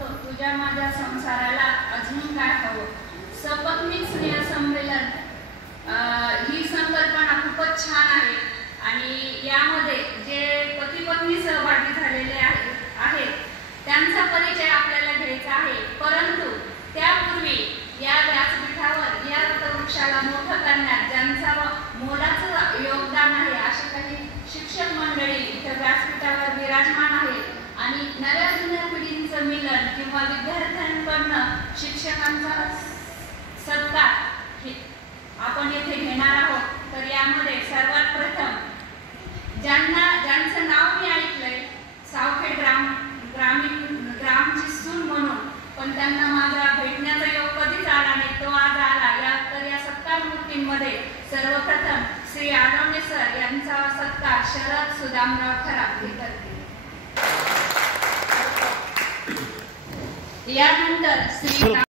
तुझ्या माझ्या संसाराला अजून काय हवं. सपत्नीक स्नेह संमेलन ही संकल्पना खूपच छान आहे आणि यामध्ये जे पती पत्नी सहभागी झालेले आहेत त्यांचा परिचय आपल्याला घ्यायचा आहे. परंतु त्यापूर्वी या व्यासपीठावर या वृक्षाला मोठं करण्यात ज्यांचा मोलाचं योगदान आहे अशी काही शिक्षक मंडळी इथे व्यासपीठावर विराजमान आहेत आणि नव्या जुन्या पिढींचं मिलन किंवा विद्यार्थ्यांकडनं शिक्षकांचा सत्कार आपण येथे घेणार आहोत. तर यामध्ये सर्वात प्रथम ज्यांचं नाव मी ऐकलंय सावखेड ग्रामची सून म्हणून, पण त्यांना माझा भेटण्याचा योग कधीच आला नाही, तो आज आला. तर या सत्कार मूर्तींमध्ये सर्वप्रथम श्री आडवणे सर यांचा सत्कार शरद सुदामराव खराब हे करतील. यानंतर श्री